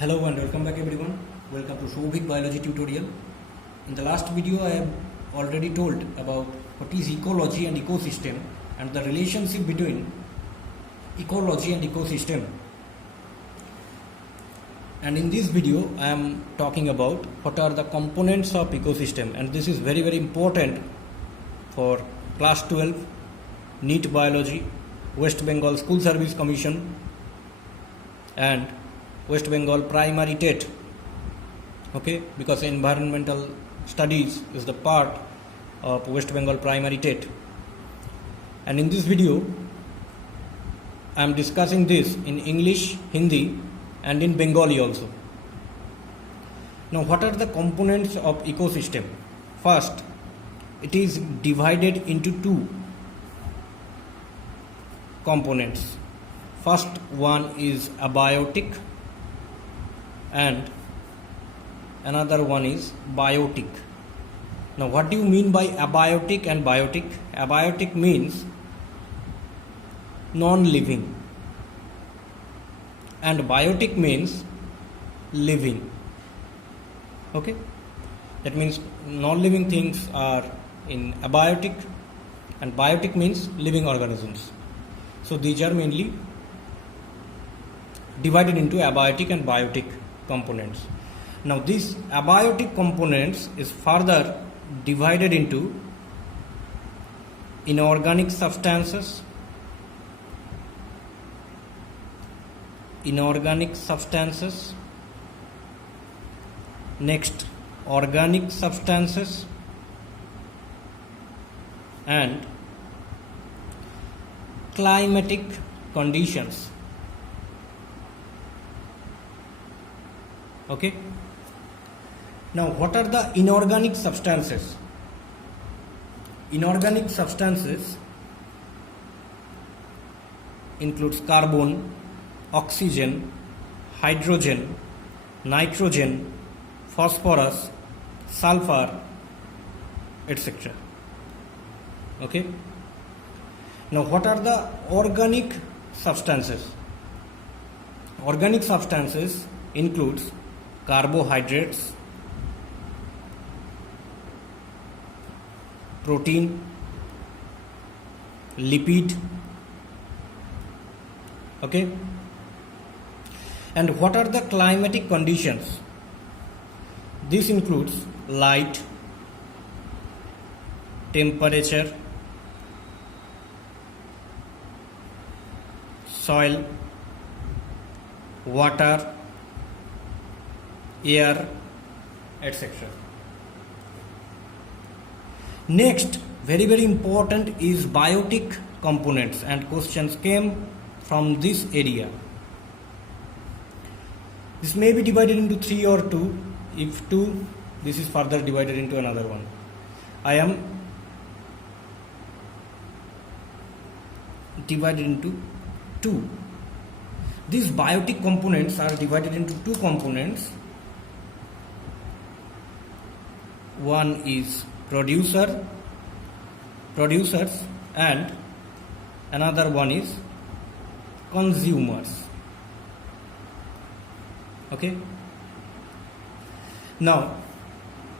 Hello and welcome back everyone. Welcome to Shobhik Biology tutorial. In the last video I have already told about what is ecology and ecosystem and the relationship between ecology and ecosystem. And in this video I am talking about what are the components of ecosystem, and this is very important for class 12 NEET biology, West Bengal School Service Commission and West Bengal primary TET, okay, because environmental studies is the part of West Bengal primary TET. And in this video I am discussing this in English, Hindi and in Bengali also. Now, what are the components of ecosystem? First, it is divided into two components. First one is abiotic and another one is biotic. Now, what do you mean by abiotic and biotic? Abiotic means non-living and biotic means living. Okay, that means non-living things are in abiotic and biotic means living organisms. So these are mainly divided into abiotic and biotic components. Now these abiotic components is further divided into inorganic substances, next organic substances, and climatic conditions. Okay. Now, what are the inorganic substances? Inorganic substances includes carbon, oxygen, hydrogen, nitrogen, phosphorus, sulfur, etc. Okay. Now, what are the organic substances? Organic substances includes carbohydrates, protein, lipid. Okay. And what are the climatic conditions? This includes light, temperature, soil, water, air, etc. Next, very important is biotic components, and questions came from this area. This may be divided into 3 or 2. If 2, this is further divided into another one. I am divided into 2. These biotic components are divided into 2 components. One is producers, and another one is consumers. Okay. Now,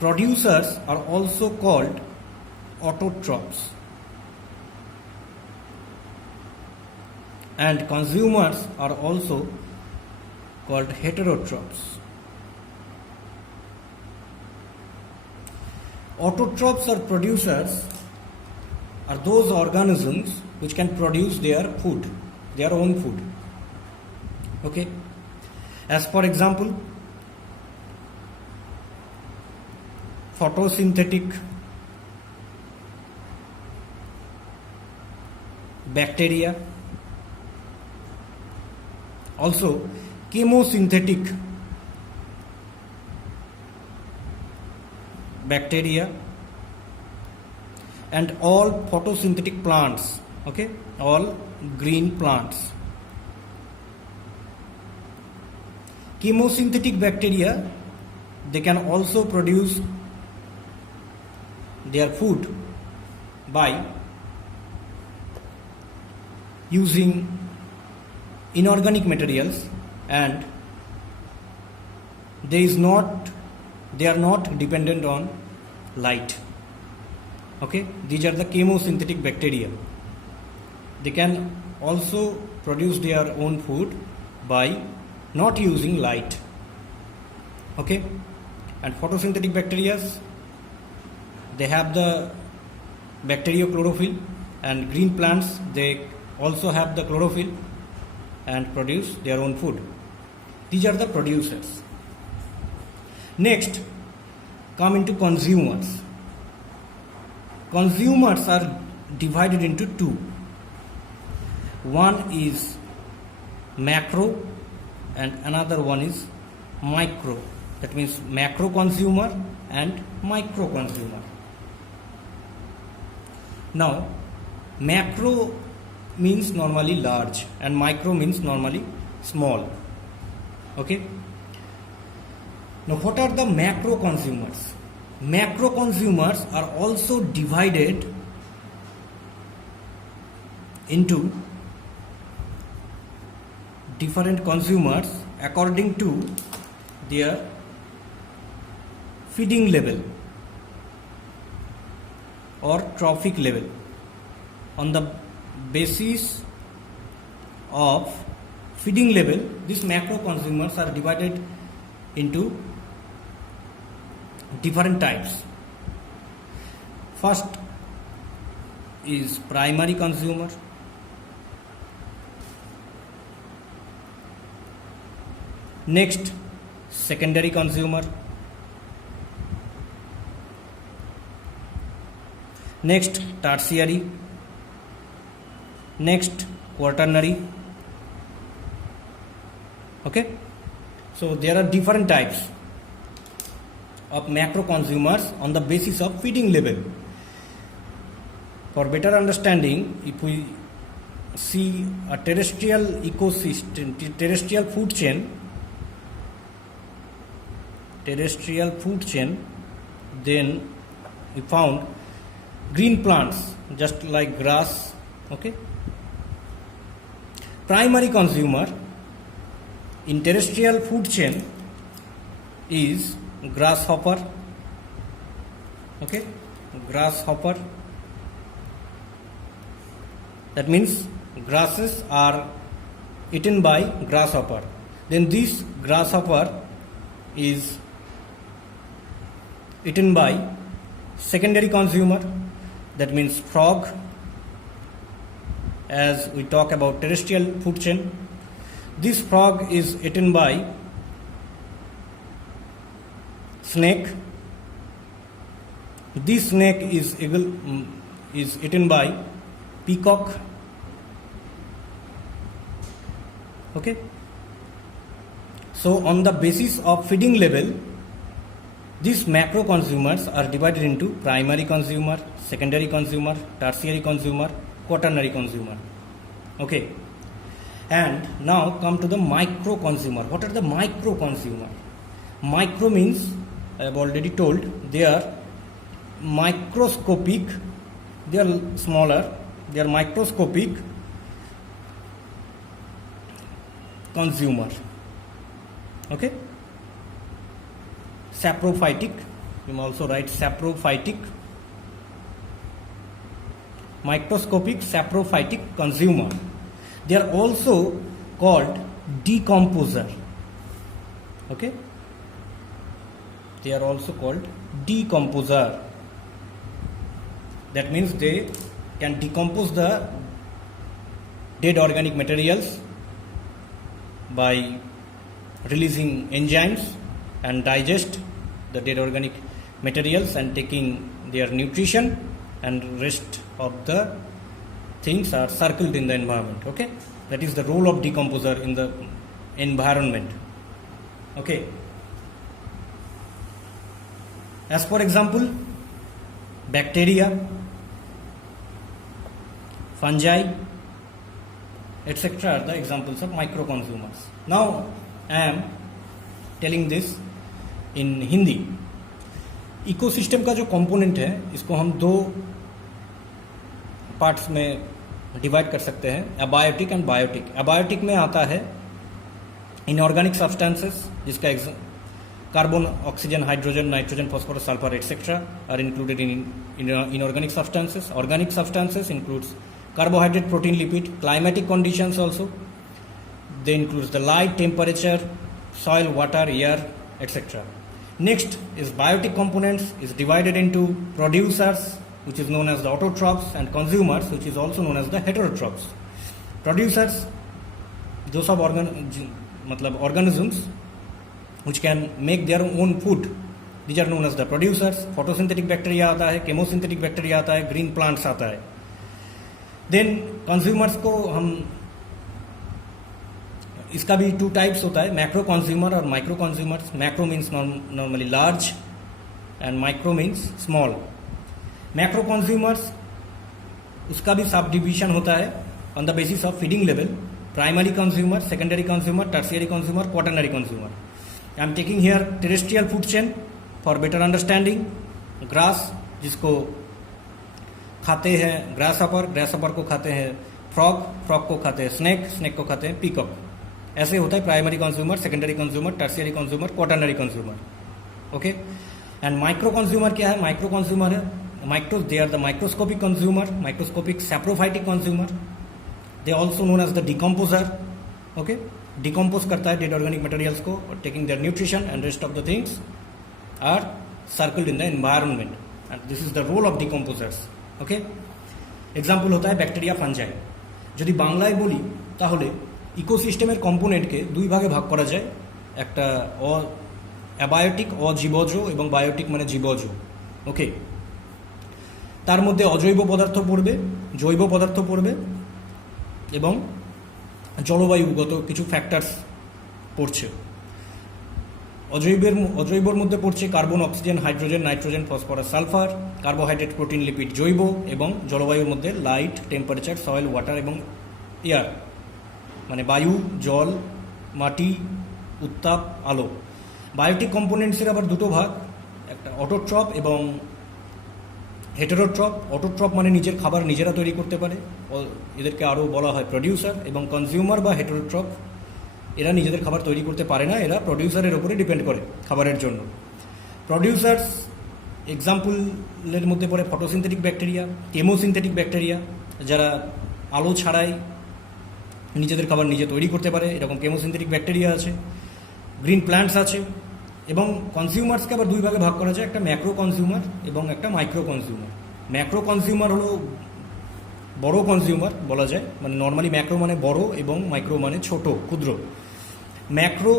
producers are also called autotrophs and consumers are also called heterotrophs. Autotrophs or producers are those organisms which can produce their food, their own food. Okay. As for example, photosynthetic bacteria, also chemosynthetic bacteria, and all photosynthetic plants. Okay, all green plants. Chemosynthetic bacteria, they can also produce their food by using inorganic materials and they are not dependent on light. Okay, these are the chemosynthetic bacteria. They can also produce their own food by not using light. Okay, and photosynthetic bacteria, they have the bacteriochlorophyll, and green plants, they also have the chlorophyll and produce their own food. These are the producers. Next, come into consumers. Consumers are divided into two. One is macro and another one is micro. That means macro consumer and micro consumer. Now, macro means normally large and micro means normally small. Okay. Now, what are the macro consumers? Macro consumers are also divided into different consumers according to their feeding level or trophic level. On the basis of feeding level, these macro consumers are divided into different types. First is primary consumer. Next, secondary consumer. Next, tertiary. Next, quaternary. Okay, so there are different types of macro consumers on the basis of feeding level. For better understanding, if we see a terrestrial ecosystem, terrestrial food chain, then we found green plants just like grass. Okay, primary consumer in terrestrial food chain is grasshopper. Okay, grasshopper. That means grasses are eaten by grasshopper. Then this grasshopper is eaten by secondary consumer. That means frog. As we talk about terrestrial food chain, this frog is eaten by snake. This snake is eaten by peacock. Okay, so on the basis of feeding level, these macro consumers are divided into primary consumer, secondary consumer, tertiary consumer, quaternary consumer. Okay, and now come to the micro consumer. What are the micro consumer? Micro means, I have already told, they are microscopic, they are smaller, they are microscopic consumer. Okay, saprophytic, you may also write saprophytic, microscopic saprophytic consumer. They are also called decomposer. Okay, they are also called decomposer. That means they can decompose the dead organic materials by releasing enzymes and digest the dead organic materials and taking their nutrition, and rest of the things are circled in the environment. Okay, that is the role of decomposer in the environment. Okay, as for example, bacteria, fungi, etc. are the examples of micro consumers. Now I am telling this in Hindi. Ecosystem का जो component है, इसको हम दो parts में divide कर सकते हैं, एबायोटिक एंड बायोटिक. एबायोटिक में आता है इनऑर्गेनिक सब्सटेंसेस, जिसका carbon, oxygen, hydrogen, nitrogen, phosphorus, sulfur, etc. are included in inorganic substances. Organic substances includes carbohydrate, protein, lipid, climatic conditions also. They includes the light, temperature, soil, water, air, etc. Next is biotic components, is divided into producers, which is known as the autotrophs, and consumers, which is also known as the heterotrophs. Producers, जो सब organisms which can make their own food, these are known as the producers. Photosynthetic bacteria आता है, chemosynthetic bacteria आता है, green plants आता है. Then consumers को हम इसका भी 2 टाइप्स होता है, मैक्रो कंज्यूमर और micro consumers. Macro means normally large and micro means small. Macro consumers उसका भी सब डिविजन होता है on the basis of feeding level. Primary consumer, secondary consumer, tertiary consumer, quaternary consumer. I am taking here terrestrial food chain for better understanding. Grass जिसको खाते हैं grass hopper को खाते हैं फ्रॉग को खाते हैं स्नेक को खाते हैं पीकॉक. ऐसे होता है primary consumer, secondary consumer, tertiary consumer, quaternary consumer. Okay. And micro consumer क्या है? माइक्रो कंज्यूमर है they are the microscopic consumer, microscopic saprophytic consumer. They also known as the decomposer. Okay. Decompose करता है dead organic materials को, taking their nutrition and rest of the things are circled in the environment, and this is the role of decomposers. Okay. Example होता है bacteria, fungi. যদি বাংলায় বলি তাহলে ইকোসিস্টেমের কম্পোনেন্টকে 2 ভাগে ভাগ করা যায়. একটা অ্যাবায়োটিক, অজীবজ, এবং বায়োটিক মানে জীবজ. ওকে. তার মধ্যে অজৈব পদার্থ পড়বে, জৈব পদার্থ পড়বে, এবং জলবায়ুগত কিছু ফ্যাক্টরস পড়ছে. অজৈবর মধ্যে পড়ছে carbon, oxygen, hydrogen, nitrogen, phosphorus, sulphur. Carbohydrate, protein, lipid জৈব, এবং জলবায়ুর মধ্যে লাইট, টেম্পারেচার, সয়েল, ওয়াটার এবং এয়ার মানে বায়ু, জল, মাটি, উত্তাপ, আলো. বায়োটিক কম্পোনেন্টসের আবার 2টো ভাগ, একটা অটোট্রপ এবং হেটেরোট্রপ. অটোট্রপ মানে নিজের খাবার নিজেরা তৈরি করতে পারে, এদেরকে আরও বলা হয় প্রডিউসার. এবং কনজিউমার বা হেটেরোট্রপ এরা নিজেদের খাবার তৈরি করতে পারে না, এরা প্রডিউসারের ওপরে ডিপেন্ড করে খাবারের জন্য. প্রডিউসার্স এক্সাম্পলের মধ্যে পড়ে ফটোসিনথেটিক ব্যাকটেরিয়া, কেমোসিনথেটিক ব্যাকটেরিয়া, যারা আলো ছাড়াই নিজেদের খাবার নিজে তৈরি করতে পারে, এরকম কেমোসিনথেটিক ব্যাকটেরিয়া আছে. গ্রিন প্ল্যান্টস আছে. এবং কনজিউমার্সকে আবার 2 ভাগে ভাগ করা যায়, একটা ম্যাক্রো কনজিউমার এবং একটা মাইক্রো কনজিউমার. ম্যাক্রো কনজিউমার হলো বড় কনজিউমার বলা যায়, মানে নর্মালি ম্যাক্রো মানে বড় এবং মাইক্রো মানে ছোট, ক্ষুদ্র. ম্যাক্রো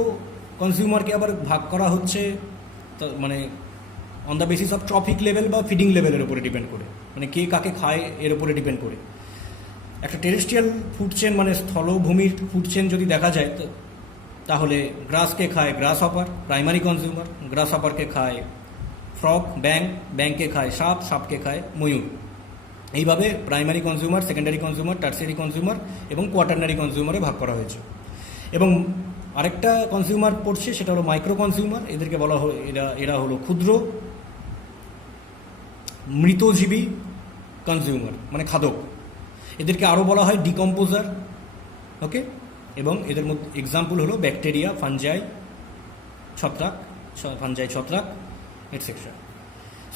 কনজিউমারকে আবার ভাগ করা হচ্ছে মানে on the basis of trophic level বা ফিডিং লেভেলের উপরে ডিপেন্ড করে, মানে কে কাকে খায় এর উপরে ডিপেন্ড করে. একটা টেরেস্ট্রিয়াল ফুড চেন মানে স্থলভূমির ফুড চেন যদি দেখা যায় তাহলে গ্রাসকে খায় গ্রাস হপার, প্রাইমারি কনজিউমার. গ্রাস হপারকে খায় ফ্রগ, ব্যাংকে খায় সাপ, সাপকে খায় ময়ূর. এইভাবে primary consumer, secondary consumer, tertiary consumer এবং কোয়াটারনারি কনজিউমারে ভাগ করা হয়েছে. এবং আরেকটা কনজিউমার পড়ছে, সেটা হলো মাইক্রো কনজিউমার. এদেরকে বলা হয় এরা হলো ক্ষুদ্র মৃতজীবী কনজিউমার মানে খাদক. এদেরকে আরও বলা হয় ডিকম্পোজার. ওকে. এবং এদের মধ্যে এক্সাম্পল হলো ব্যাকটেরিয়া, ফাঞ্জাই, ছত্রাক, এটসেট্রা.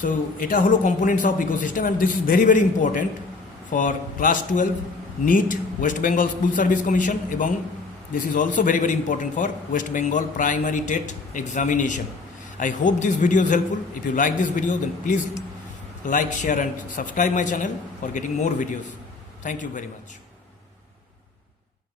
সো এটা হলো components of ecosystem, and this is very very important for class 12 NEET, West Bengal school service commission, এবং this is also very very important for West Bengal primary TET examination. I hope this video is helpful. If you like this video, then please like, share and subscribe my channel for getting more videos. Thank you very much.